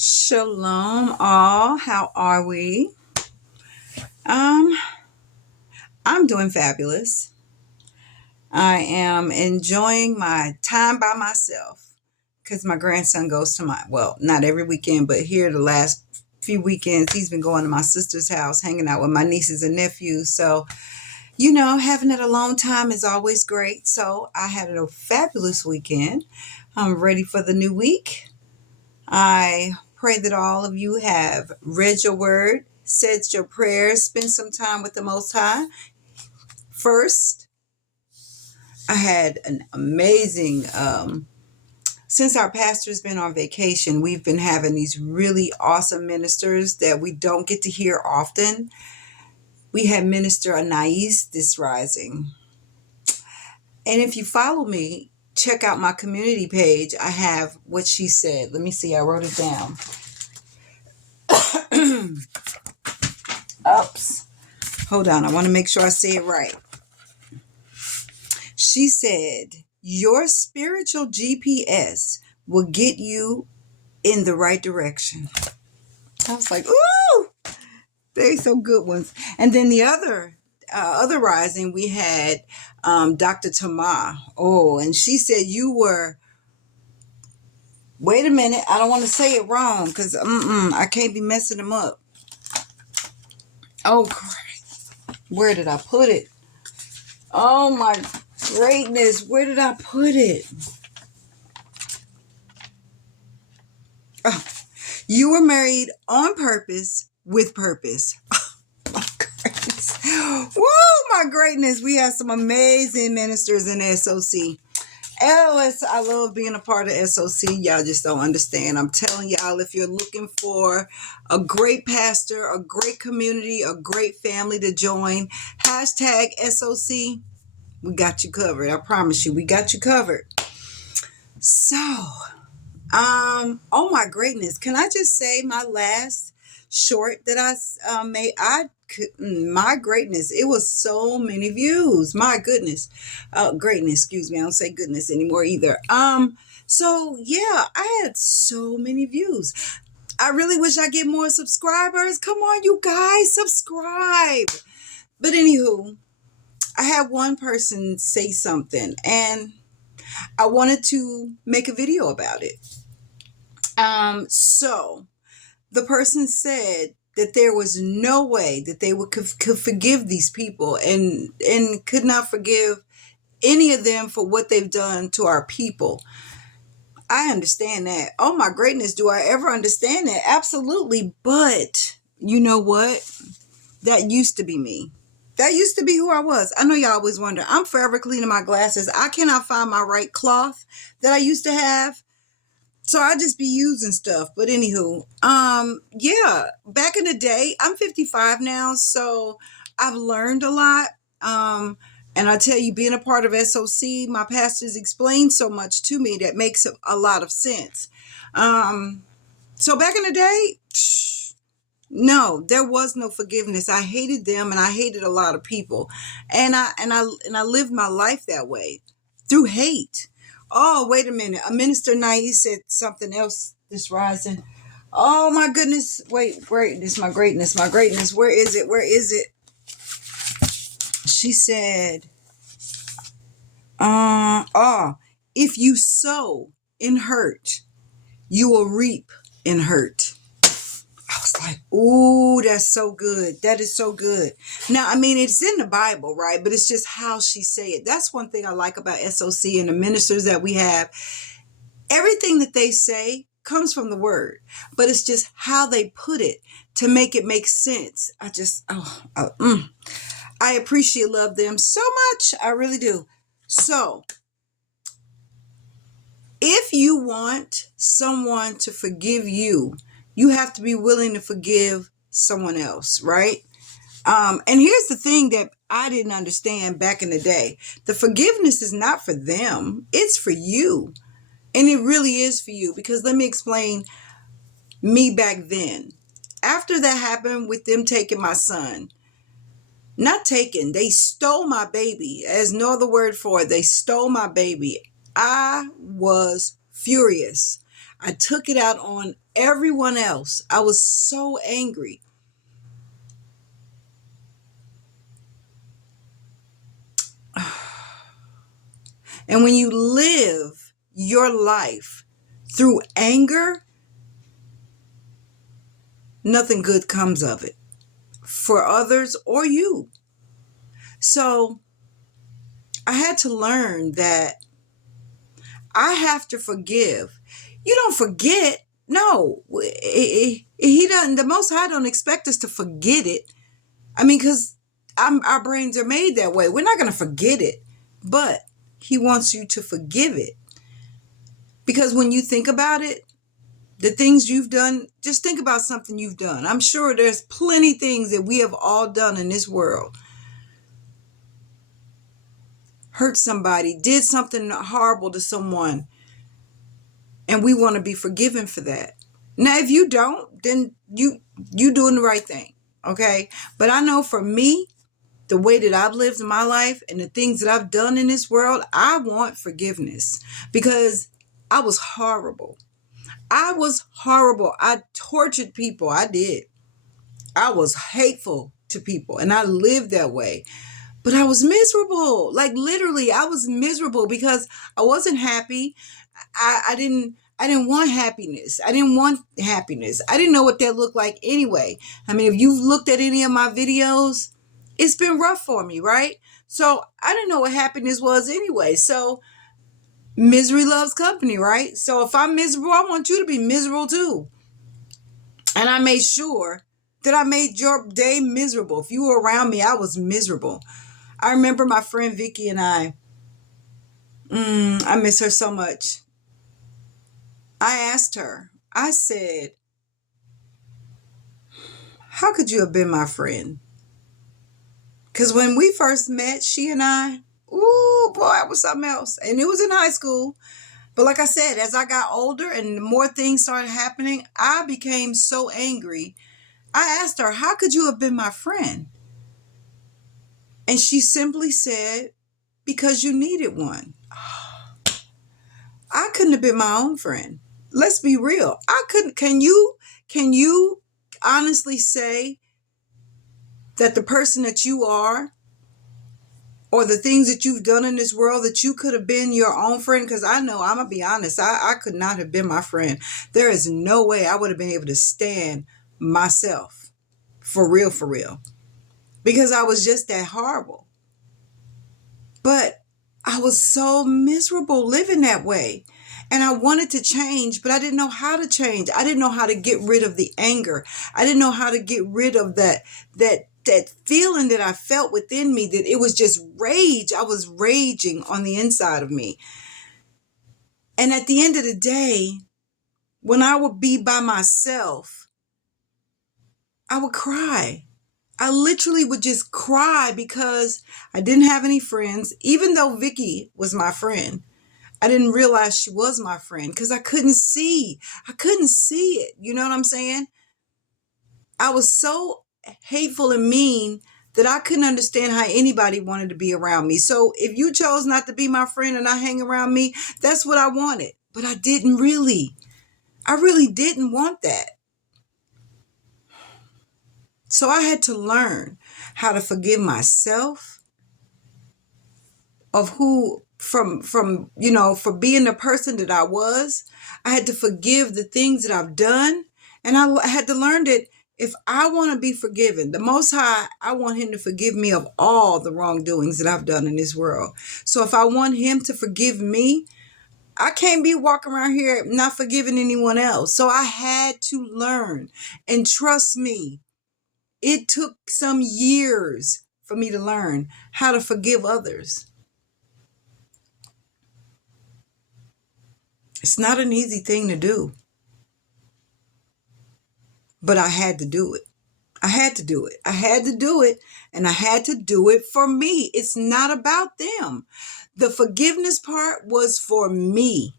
Shalom all. How are we? Um, I'm doing fabulous. I am enjoying my time by myself because my grandson goes to not every weekend, but here the last few weekends he's been going to my sister's house, hanging out with my nieces and nephews. So, having it alone time is always great. So I had a fabulous weekend. I'm ready for the new week. I pray that all of you have read your word, said your prayers, spent some time with the Most High. First, I had an amazing, since our pastor's been on vacation, we've been having these really awesome ministers that we don't get to hear often. We had Minister Anais this rising. And if you follow me, check out my community page. I have what she said. Let me see, I wrote it down. Oops. Hold on, I want to make sure I say it right. She said, your spiritual GPS will get you in the right direction. I was like, ooh, they're so good ones. And then the other rising, we had Dr. Tamar. Oh, and she said you were, wait a minute, I don't want to say it wrong because I can't be messing them up. Oh, crap. Where did I put it? Oh, my greatness. Where did I put it? Oh, you were married on purpose with purpose. Oh, my greatness. Woo, my greatness. We have some amazing ministers in SOC. I love being a part of SOC. Y'all just don't understand. I'm telling y'all, if you're looking for a great pastor, a great community, a great family to join, hashtag SOC, we got you covered. I promise you, we got you covered. So, oh my greatness. Can I just say my last short that I made? My greatness. It was so many views. My goodness. Greatness, excuse me. I don't say goodness anymore either. So yeah, I had so many views. I really wish I get more subscribers. Come on, you guys, subscribe. But anywho, I had one person say something and I wanted to make a video about it. So the person said that there was no way that they could forgive these people and could not forgive any of them for what they've done to our people. I understand that. Oh my greatness, do I ever understand that? Absolutely. But you know what? That used to be me. That used to be who I was. I know y'all always wonder. I'm forever cleaning my glasses. I cannot find my right cloth that I used to have. So I just be using stuff. But anywho, yeah, back in the day, I'm 55 now, so I've learned a lot. And I tell you, being a part of SOC, my pastors explained so much to me that makes a lot of sense. So back in the day, no, there was no forgiveness. I hated them and I hated a lot of people. And I lived my life that way through hate. Oh, wait a minute. A minister Naive said something else this rising. Oh my goodness. Wait, greatness, my greatness, my greatness. Where is it? Where is it? She said, if you sow in hurt, you will reap in hurt. I was like, ooh, that's so good. That is so good. Now, I mean, it's in the Bible, right? But it's just how she say it. That's one thing I like about SOC and the ministers that we have. Everything that they say comes from the word, but it's just how they put it to make it make sense. I appreciate, love them so much. I really do. So, if you want someone to forgive you, you have to be willing to forgive someone else, right? And here's the thing that I didn't understand back in the day. The forgiveness is not for them. It's for you. And it really is for you, because let me explain me back then. After that happened with them taking my son, not taken, they stole my baby. There's no other word for it. They stole my baby. I was furious. I took it out on everyone else. I was so angry. And when you live your life through anger, nothing good comes of it for others or you. So I had to learn that I have to forgive. You don't forget. No, he doesn't. The Most High don't expect us to forget it. I mean, because our brains are made that way. We're not going to forget it, but he wants you to forgive it. Because when you think about it, the things you've done, just think about something you've done. I'm sure there's plenty things that we have all done in this world. Hurt somebody, did something horrible to someone, and we want to be forgiven for that. Now, if you don't, then you doing the right thing, okay? But I know for me, the way that I've lived my life and the things that I've done in this world, I want forgiveness because I was horrible. I was horrible. I tortured people. I did. I was hateful to people and I lived that way. But I was miserable. Like literally, I was miserable because I wasn't happy. I didn't want happiness. I didn't want happiness. I didn't know what that looked like anyway. I mean, if you've looked at any of my videos, it's been rough for me, right? So I didn't know what happiness was anyway. So misery loves company, right? So if I'm miserable, I want you to be miserable too. And I made sure that I made your day miserable. If you were around me, I was miserable. I remember my friend Vicky and I miss her so much. I asked her, I said, how could you have been my friend? Because when we first met, she and I, ooh, boy, it was something else. And it was in high school. But like I said, as I got older and the more things started happening, I became so angry. I asked her, how could you have been my friend? And she simply said, because you needed one. I couldn't have been my own friend. Let's be real. I couldn't. Can you honestly say that the person that you are or the things that you've done in this world that you could have been your own friend? Because I know, I'm going to be honest, I could not have been my friend. There is no way I would have been able to stand myself for real, because I was just that horrible. But I was so miserable living that way. And I wanted to change, but I didn't know how to change. I didn't know how to get rid of the anger. I didn't know how to get rid of that feeling that I felt within me, that it was just rage. I was raging on the inside of me. And at the end of the day, when I would be by myself, I would cry. I literally would just cry because I didn't have any friends. Even though Vicky was my friend, I didn't realize she was my friend because I couldn't see. I couldn't see it. You know what I'm saying? I was so hateful and mean that I couldn't understand how anybody wanted to be around me. So if you chose not to be my friend and not hang around me, that's what I wanted. But I didn't really. I really didn't want that. So I had to learn how to forgive myself of who from for being the person that I was. I had to forgive the things that I've done, and I had to learn that if I want to be forgiven, the Most High, I want him to forgive me of all the wrongdoings that I've done in this world. So if I want him to forgive me, I can't be walking around here not forgiving anyone else. So I had to learn, and trust me, it took some years for me to learn how to forgive others. It's not an easy thing to do, but I had to do it. I had to do it. I had to do it, and I had to do it for me. It's not about them. The forgiveness part was for me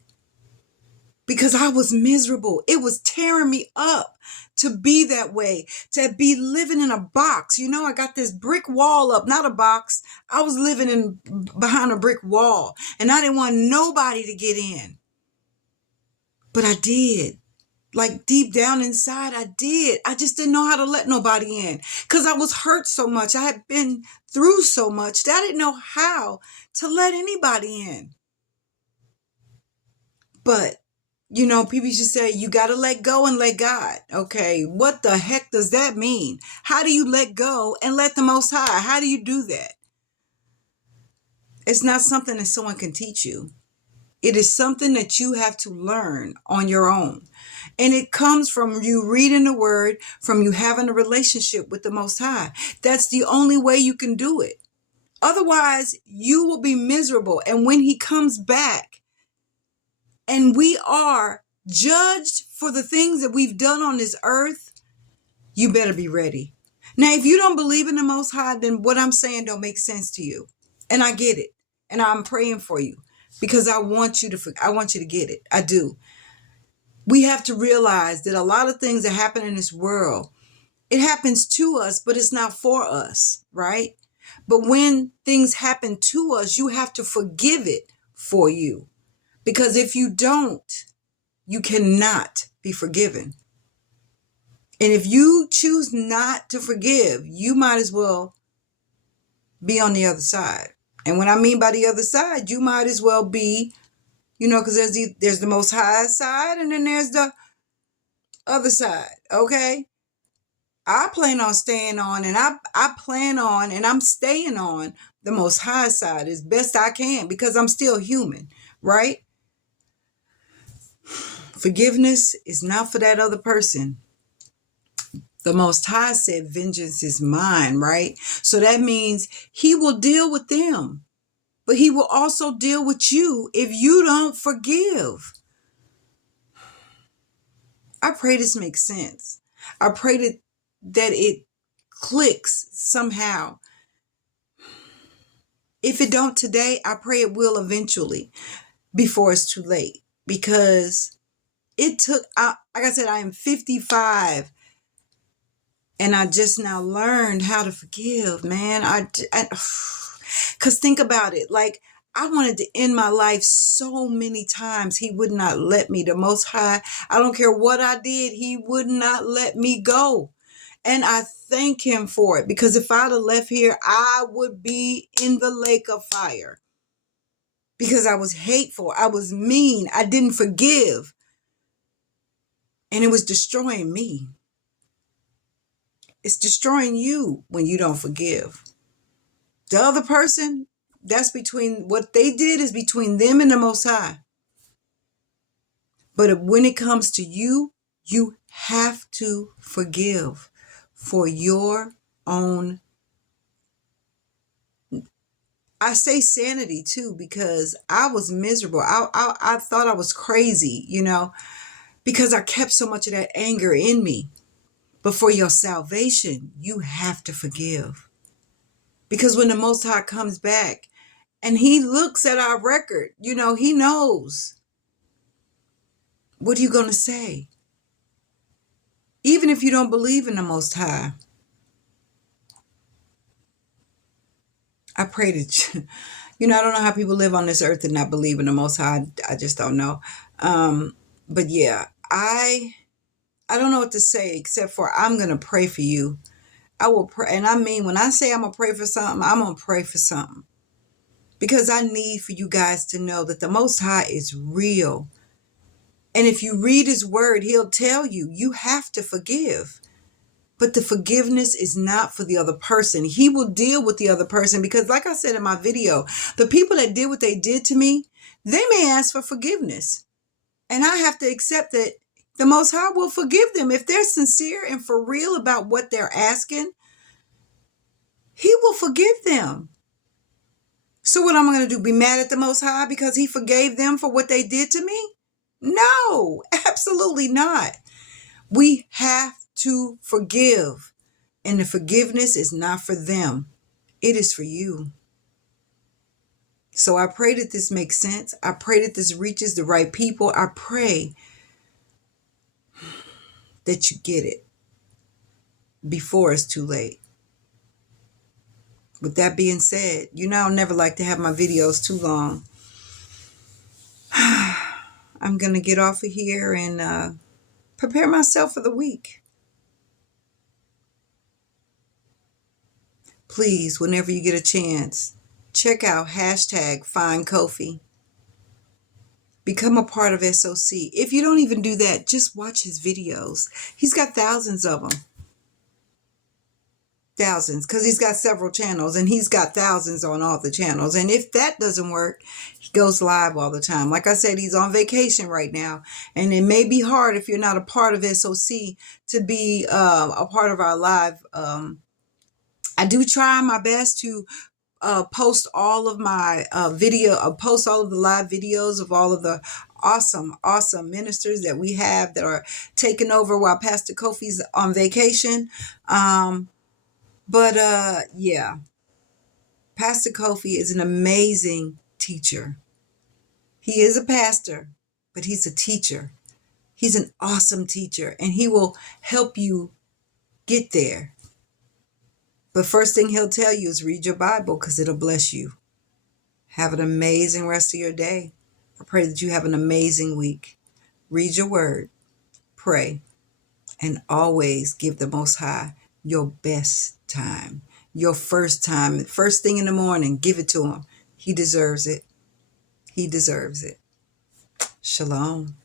because I was miserable. It was tearing me up to be that way, to be living in a box. You know, I got this brick wall up, not a box. I was living behind a brick wall, and I didn't want nobody to get in. But I did. Like deep down inside, I did. I just didn't know how to let nobody in because I was hurt so much. I had been through so much that I didn't know how to let anybody in. But, people used to say, you got to let go and let God. Okay, what the heck does that mean? How do you let go and let the Most High? How do you do that? It's not something that someone can teach you. It is something that you have to learn on your own. And it comes from you reading the word, from you having a relationship with the Most High. That's the only way you can do it. Otherwise, you will be miserable. And when he comes back and we are judged for the things that we've done on this earth, you better be ready. Now, if you don't believe in the Most High, then what I'm saying don't make sense to you. And I get it. And I'm praying for you because I want you to get it. I do. We have to realize that a lot of things that happen in this world, it happens to us, but it's not for us, right? But when things happen to us, you have to forgive it for you. Because if you don't, you cannot be forgiven. And if you choose not to forgive, you might as well be on the other side. And when I mean by the other side, you might as well be, because there's the Most High side and then there's the other side, okay? I plan on staying on and I plan on and I'm staying on the Most High side as best I can because I'm still human, right? Forgiveness is not for that other person. The Most High said, vengeance is mine, right? So that means he will deal with them, but he will also deal with you if you don't forgive. I pray this makes sense. I pray that it clicks somehow. If it don't today, I pray it will eventually before it's too late. Because it took, like I said, I am 55 and I just now learned how to forgive, man. Because think about it. Like, I wanted to end my life so many times. He would not let me. The Most High, I don't care what I did, he would not let me go. And I thank him for it because if I'd have left here, I would be in the lake of fire because I was hateful. I was mean. I didn't forgive. And it was destroying me. It's destroying you when you don't forgive. The other person, that's between what they did is between them and the Most High. But when it comes to you, you have to forgive for your own. I say sanity too, because I was miserable. I thought I was crazy, because I kept so much of that anger in me. But for your salvation, you have to forgive. Because when the Most High comes back and he looks at our record, he knows. What are you going to say? Even if you don't believe in the Most High, I pray that I don't know how people live on this earth and not believe in the Most High. I just don't know. But yeah, I don't know what to say except for I'm going to pray for you. I will pray. And I mean, when I say I'm going to pray for something, I'm going to pray for something. Because I need for you guys to know that the Most High is real. And if you read his word, he'll tell you, you have to forgive. But the forgiveness is not for the other person. He will deal with the other person because like I said in my video, the people that did what they did to me, they may ask for forgiveness. And I have to accept that the Most High will forgive them. If they're sincere and for real about what they're asking, he will forgive them. So what am I going to do? Be mad at the Most High because he forgave them for what they did to me? No, absolutely not. We have to forgive. And the forgiveness is not for them. It is for you. So I pray that this makes sense. I pray that this reaches the right people. I pray that you get it before it's too late. With that being said, I never like to have my videos too long. I'm going to get off of here and prepare myself for the week. Please, whenever you get a chance, check out hashtag Find Kofi. Become a part of SOC. If you don't even do that, just watch his videos. He's got thousands of them. Thousands, because he's got several channels and he's got thousands on all the channels. And if that doesn't work, he goes live all the time. Like I said, he's on vacation right now, and it may be hard if you're not a part of SOC to be a part of our live. I do try my best to post all of my post all of the live videos of all of the awesome ministers that we have that are taking over while Pastor Kofi's on vacation. But yeah, Pastor Kofi is an amazing teacher. He is a pastor, but he's a teacher. He's an awesome teacher, and he will help you get there. But first thing he'll tell you is read your Bible, because it'll bless you. Have an amazing rest of your day. I pray that you have an amazing week. Read your word, pray, and always give the Most High your best time. Your first time, first thing in the morning, give it to him. He deserves it. He deserves it. Shalom.